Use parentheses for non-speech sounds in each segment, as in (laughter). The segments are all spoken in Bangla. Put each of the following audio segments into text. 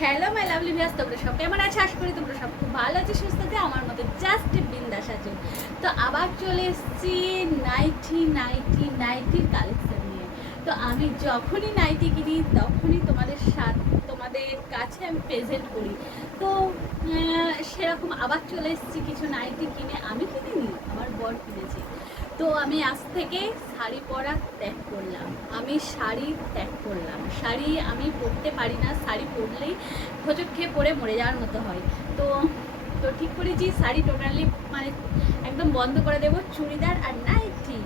হ্যালো মাই লাভলি ভিয়াস তোমরা সব কেমন আছে? আশা করি তোমরা সব খুব ভালো আছে, সুস্থ আছে, আমার মতো জাস্ট বিন্দাস আছে। তো আবার চলে এসেছি নাইটি নাইটি নাইটির কালেকশন নিয়ে। তো আমি যখনই নাইটি কিনি, তখনই তোমাদের সাথে তোমাদের কাছে আমি প্রেজেন্ট করি। তো সেরকম আবার চলে এসেছি, কিছু নাইটি কিনে আমি কিনিনি, আমার বর কিনেছে। তো আমি আজ থেকে শাড়ি পরা ত্যাগ করলাম। আমি শাড়ি ত্যাগ করলাম। শাড়ি আমি পরতে পারি না, শাড়ি পরলেই হোঁচট খেয়ে পরে মরে যাওয়ার মতো হয়। তো তো ঠিক করেছি, শাড়ি টোটালি মানে একদম বন্ধ করে দেবো, চুড়িদার আর নাইটি।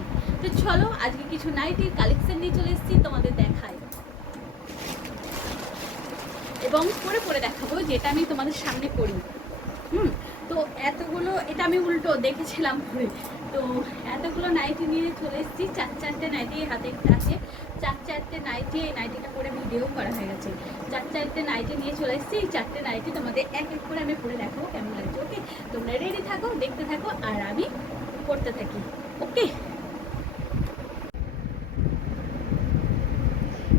তো চলো, আজকে কিছু নাইটির কালেকশন নিয়ে চলে এসেছি, তোমাদের দেখাই। এবং পরে পরে দেখাবো যেটা আমি তোমাদের সামনে করি হুম, তো এতগুলো, এটা আমি উল্টো দেখেছিলাম পরে। তো এতগুলো নাইটি নিয়ে চলে এসেছি। চার চারটে নাইটি হাতে আছে। চার চারটে নাইটি এই নাইটিটা করে ভিডিও করা হয়ে গেছে। চার চারটে নাইটি নিয়ে চলে এসেছি। এই চারটে নাইটি তোমাদের এক এক করে আমি পরে দেখো কেমন লাগছে ওকে তোমরা রেডি থাকো, দেখতে থাকো, আর আমি পড়তে থাকি ওকে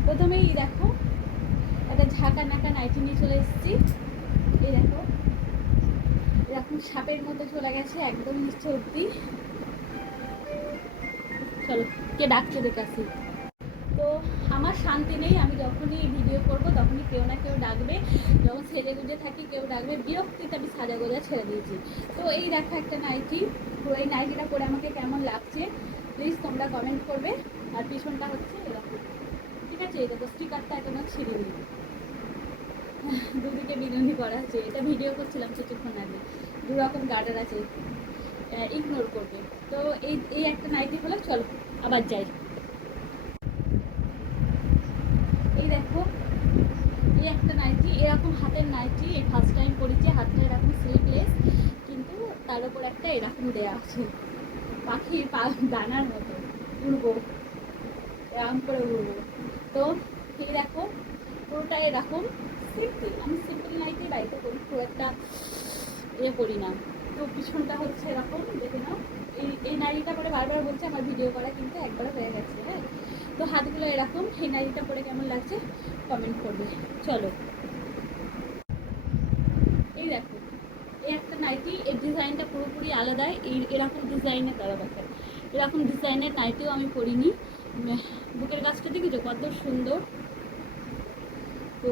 প্রথমেই দেখো, একটা ঝাঁকা নাকা নাইটি নিয়ে চলে এসেছি। এই দেখো, এরকম সাপের মতো চলে গেছে, একদম নিচে অব্দি চলো, কে ডাকছে দেখে আসি। তো আমার শান্তি নেই, আমি যখনই ভিডিও করব, তখনই কেউ না কেউ ডাকবে। যখন সেজে গুজে থাকি, কেউ ডাকবে, বিরক্তিতে আমি সাজা গোজা ছেড়ে দিয়েছি। তো এই দেখো একটা নাইটি তো এই নাইটিটা পরে আমাকে কেমন লাগছে প্লিজ তোমরা কমেন্ট করবে। আর পিছনটা হচ্ছে এরকম। ঠিক আছে, এই দেখো স্টিকারটা এখনও ছিঁড়িনি। দুদিকে বিনুনি করা আছে এটা ভিডিও করছিলাম কিছুক্ষণ আগে। দু রকম গার্ডার আছে। ইগনোর করবে। তো এই এই একটা নাইটি হলো চলো, আবার যাই। এই দেখো, এই একটা নাইটি এরকম হাতের নাইটি এই ফার্স্ট টাইম পরেছি হাতটা এরকম স্লিভলেস কিন্তু তার উপর একটা এরকম দেয়া আছে। পাখির পা, ডানার মতো, উড়বো। এরকম করে উড়বো। তো এই দেখো, পুরোটা এরকম সিম্পল আমি সিম্পল নাইটি বাড়িতে করি খুব একটা ইয়ে করি না। তো পিছনটা হচ্ছে এরকম, দেখে নাও। এই এই নাইটিটা পরে বারবার বলছে, আমার ভিডিও করা কিন্তু একবার হয়ে গেছে হ্যাঁ? তো হাতগুলো এরকম, এই নাইটিটা পরে কেমন লাগছে কমেন্ট করবে। চলো। এই দেখো, এই একটা নাইটি, এর ডিজাইনটা পুরোপুরি আলাদা, এই, এরকম ডিজাইনের তারা দেখেন এরকম ডিজাইনের নাইটিও আমি পরিনি। বুকের গাছটা দেখেছ কত সুন্দর? তো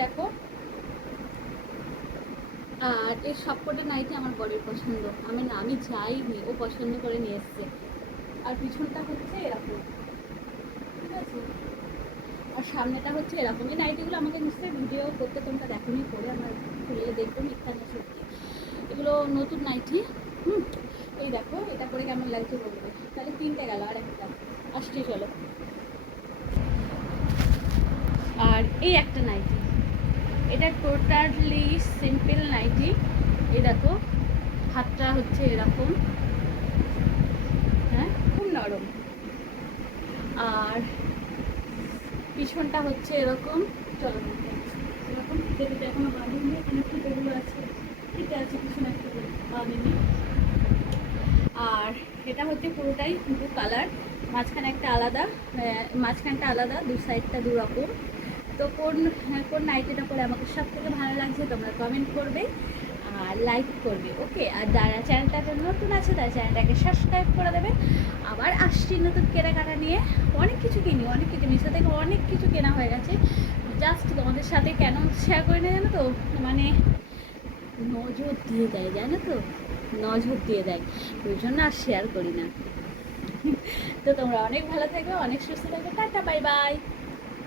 দেখো আর এর সবকটা নাইটি আমার বরের পছন্দ। আমি না, আমি যাইনি, ও পছন্দ করে নিয়ে এসছে। আর পিছনটা হচ্ছে এরকম। ঠিক আছে? আর সামনেটা হচ্ছে এরকম। এই নাইটিগুলো আমাকে নিশ্চয়ই ভিডিও করতে তোমরা দেখোনি, পরে আমার খুলে দেখব মিথ্যা না সত্যি। এগুলো নতুন নাইটি। হুম, এই দেখো, এটা করে কেমন লাগছে বলবে। তাহলে তিনটে গেল, আর একটা। আসছি, চলো। আর এই একটা নাইটি। এটা টোটালি সিম্পল নাইটি এই দেখো, হাতটা হচ্ছে এরকম। হ্যাঁ খুব নরম। আর পিছনটা হচ্ছে এরকম। চলো এরকম। যেটা এখনও বাঁধিনি, এখানে ফুটেগুলো আছে। ঠিক আছে, পিছনে একটা বাঁধিনি। আর এটা হচ্ছে পুরোটাই ব্লু কালার মাঝখানে একটা আলাদা মাঝখানটা আলাদা, দু সাইডটা দু রকম। তো কোন হ্যাঁ, কোন নাইটিটা পরে আমাকে সব থেকে ভালো লাগছে তোমরা কমেন্ট করবে আর লাইক করবে ওকে আর যারা চ্যানেলটাতে নতুন আছে তারা চ্যানেলটাকে সাবস্ক্রাইব করে দেবে। আবার আসছি নতুন কেনাকাটা নিয়ে। অনেক কিছু কিনি অনেক কিছু মিশো থেকে অনেক কিছু কেনা হয়ে গেছে। জাস্ট তোমাদের সাথে কেন শেয়ার করে না জানো তো? মানে নজর দিয়ে দেয় জানো তো? নজর দিয়ে দেয়। ওই জন্য আর শেয়ার করি না। (laughs) তো তোমরা অনেক ভালো থাকবে অনেক সুস্থ থাকবে টাটা বাই বাই